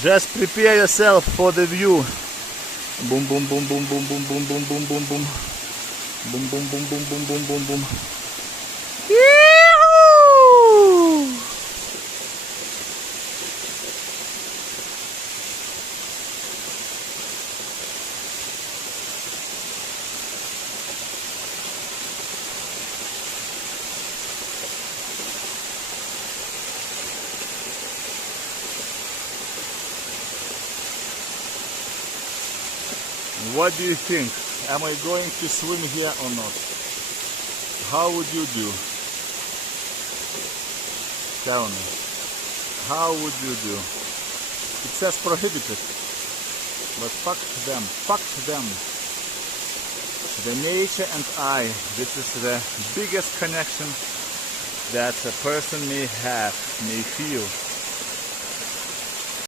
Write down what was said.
Just prepare yourself for the view. Boom, boom, boom, boom, boom, boom, boom, boom, boom, boom, boom. Boom, boom, boom, boom, boom, boom, boom, boom. Yee-hoo! What do you think? Am I going to swim here or not? How would you do? Tell me. How would you do? It says prohibited. But fuck them. Fuck them. The nature and I. This is the biggest connection that a person may have, may feel.